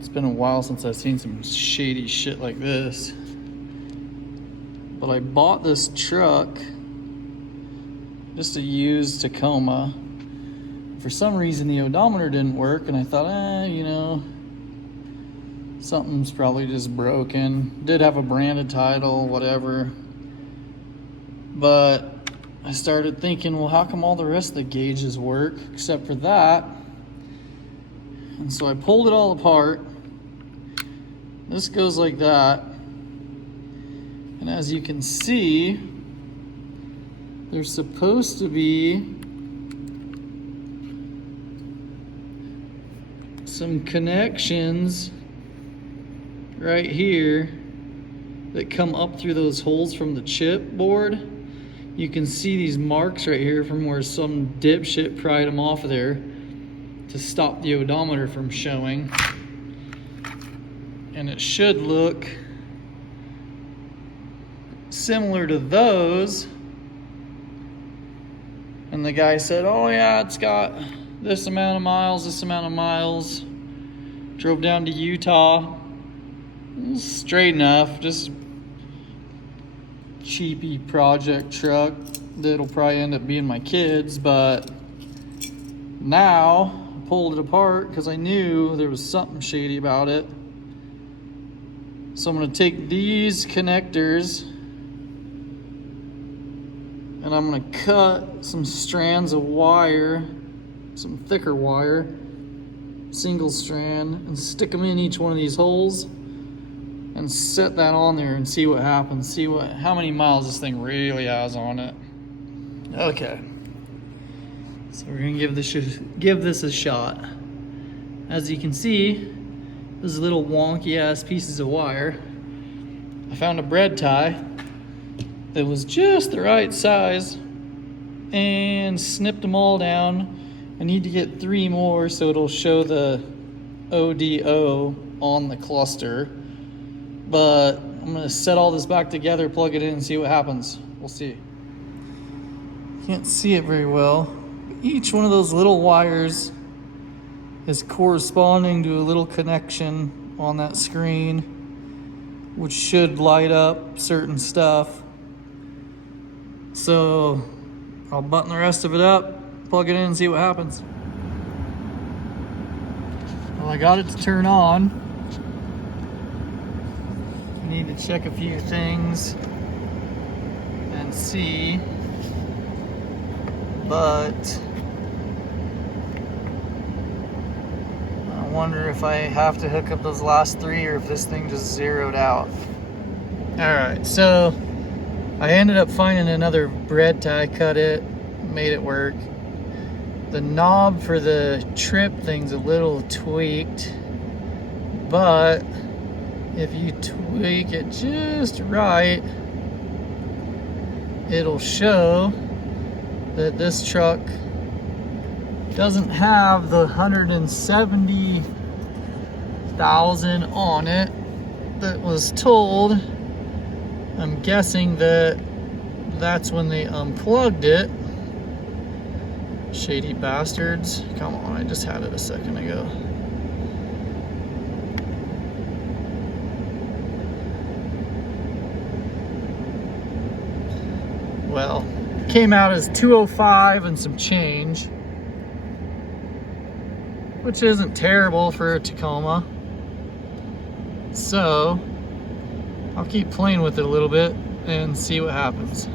It's been a while since I've seen some shady shit like this. But I bought this truck, just a used Tacoma. For some reason the odometer didn't work, and I thought, you know, something's probably just broken. Did have a branded title, whatever. But I started thinking, well, how come all the rest of the gauges work except for that? And so I pulled it all apart. This goes like that. And as you can see, there's supposed to be some connections right here that come up through those holes from the chipboard. You can see these marks right here from where some dipshit pried them off of there to stop the odometer from showing. And it should look similar to those. And the guy said, oh yeah, it's got this amount of miles, this amount of miles. Drove down to Utah. It was straight enough, just cheapy project truck that'll probably end up being my kids. But now I pulled it apart because I knew there was something shady about it. So I'm going to take these connectors and I'm going to cut some strands of wire, some thicker wire, single strand, and stick them in each one of these holes and set that on there and see what happens. See how many miles this thing really has on it. Okay, so we're gonna give this a shot. As you can see, those little wonky ass pieces of wire. I found a bread tie that was just the right size and snipped them all down. I need to get 3 more so it'll show the ODO on the cluster. But I'm gonna set all this back together, plug it in, and see what happens. We'll see. Can't see it very well. Each one of those little wires is corresponding to a little connection on that screen, which should light up certain stuff. So I'll button the rest of it up, plug it in, and see what happens. Well, I got it to turn on. I need to check a few things and see, but I wonder if I have to hook up those last 3 or if this thing just zeroed out. Alright, so I ended up finding another bread tie, cut it, made it work. The knob for the trip thing's a little tweaked, but if you tweak it just right, it'll show that this truck doesn't have the 170,000 on it that was told. I'm guessing that that's when they unplugged it. Shady bastards. Come on, I just had it a second ago. Well, came out as 205 and some change, which isn't terrible for a Tacoma. So I'll keep playing with it a little bit and see what happens.